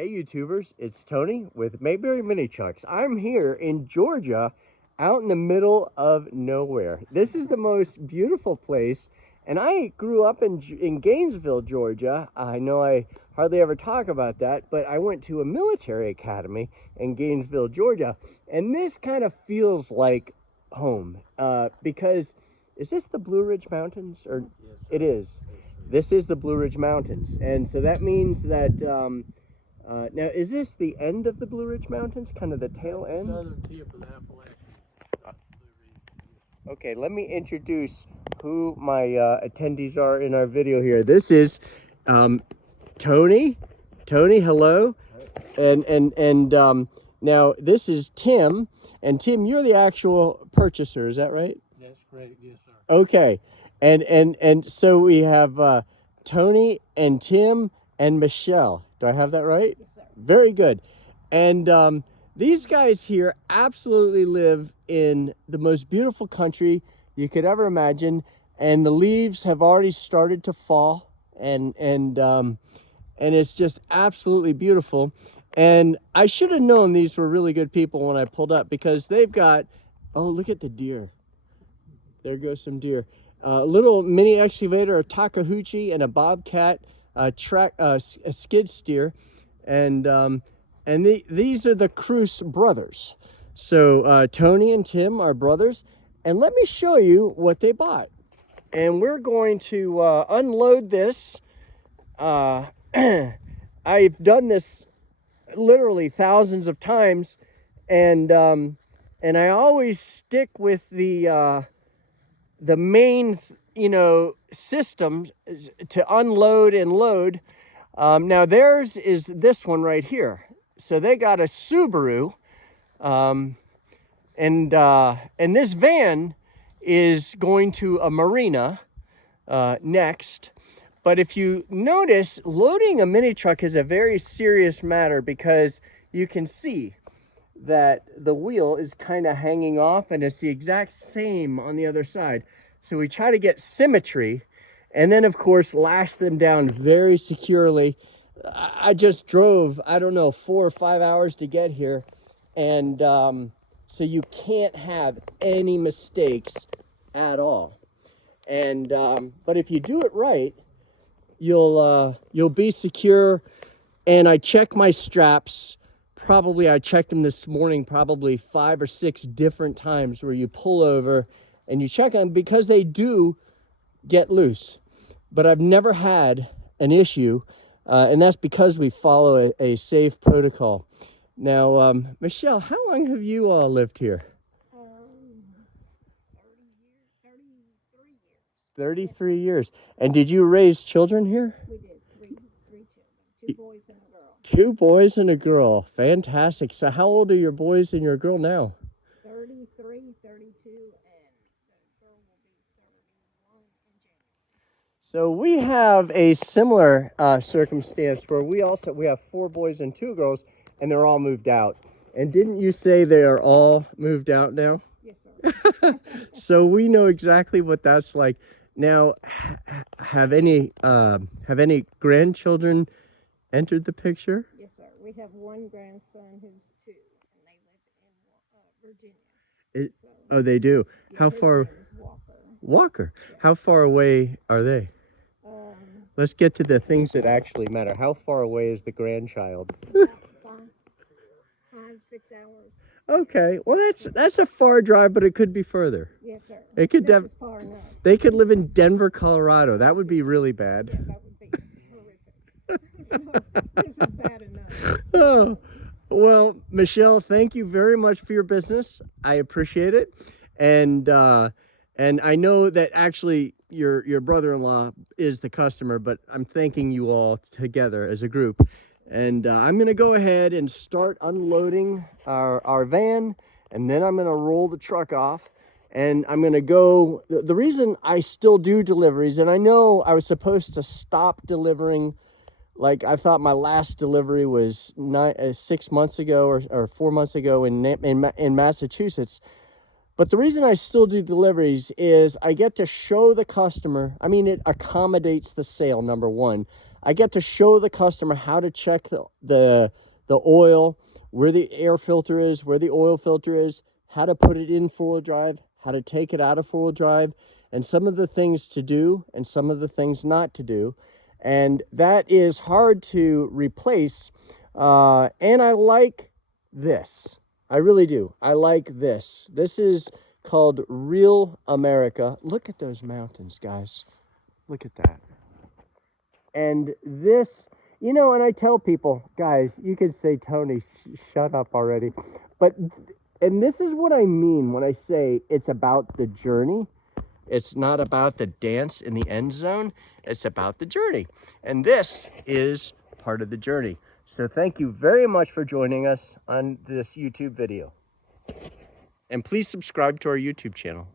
Hey YouTubers, it's Tony with Mayberry Mini Trucks. I'm here in Georgia, out in the middle of nowhere. This is the most beautiful place, and I grew up in Gainesville, Georgia. I know I hardly ever talk about that, but I went to a military academy in Gainesville, Georgia, and this kind of feels like home because is this the Blue Ridge Mountains? Or yes, it is. This is the Blue Ridge Mountains, and so that means that now, is this the end of the Blue Ridge Mountains? Kind of the tail end? Southern tip of the Appalachian. Okay, let me introduce who my attendees are in our video here. This is Tony. Tony, hello. And now this is Tim. And Tim, you're the actual purchaser, is that right? That's great, yes, sir. Okay. And so we have Tony and Tim and Michelle. Do I have that right? Yes, sir. Very good. And these guys here absolutely live in the most beautiful country you could ever imagine, and the leaves have already started to fall, and it's just absolutely beautiful. And I should have known these were really good people when I pulled up, because they've got, oh, look at the deer. There goes some deer. A little mini excavator, a Takahauchi, and a Bobcat, a skid steer, and these are the Cruz brothers. So Tony and Tim are brothers, and let me show you what they bought. And we're going to unload this. I've done this literally thousands of times, and I always stick with the main, system to unload and load. Now theirs is this one right here. So they got a Subaru, and this van is going to a marina next. But if you notice, loading a mini truck is a very serious matter, because you can see that the wheel is kind of hanging off, and it's the exact same on the other side. So we try to get symmetry, and then of course lash them down very securely. I just drove, I don't know, 4 or 5 hours to get here, and so you can't have any mistakes at all. And but if you do it right, you'll be secure. And I check my straps. I checked them this morning probably 5 or 6 different times, where you pull over and you check them, because they do get loose. But I've never had an issue, and that's because we follow a safe protocol. Now, Michelle, how long have you all lived here? 33 years. And did you raise children here? We did. Three children. 2 boys and a girl. 2 boys and a girl. Fantastic. So how old are your boys and your girl now? 33, 32, and the girl will be 31 in January. So we have a similar circumstance where we have 4 boys and 2 girls, and they're all moved out. And didn't you say they are all moved out now? Yes, sir. So we know exactly what that's like. Now, have any grandchildren entered the picture? Yes, sir. We have one grandson who's 2, and they live in Virginia. Oh, they do. Yeah, How his far? name is Walker. Walker. Yeah. How far away are they? Let's get to the things that actually matter. How far away is the grandchild? 5, 6 hours. Okay, well that's a far drive, but it could be further. Yes, sir. It could This is far enough. They could live in Denver, Colorado. That would be really bad. Yeah, that would be horrific. So this is bad enough. Oh, well, Michelle, thank you very much for your business. I appreciate it, and I know that actually your brother-in-law is the customer, but I'm thanking you all together as a group. And I'm going to go ahead and start unloading our van, and then I'm going to roll the truck off, and I'm going to go. The reason I still do deliveries, and I know I was supposed to stop delivering, like I thought my last delivery was 6 months ago or 4 months ago in Massachusetts. But the reason I still do deliveries is I get to show the customer. I mean, it accommodates the sale, number one. I get to show the customer how to check the oil, where the air filter is, where the oil filter is, how to put it in four-wheel drive, how to take it out of four-wheel drive, and some of the things to do and some of the things not to do. And that is hard to replace. And I like this. I really do. I like this. This is called Real America. Look at those mountains, guys. Look at that. And this, you know, and I tell people, guys, you could say, Tony, shut up already. But, and this is what I mean when I say it's about the journey. It's not about the dance in the end zone. It's about the journey. And this is part of the journey. So thank you very much for joining us on this YouTube video. And please subscribe to our YouTube channel.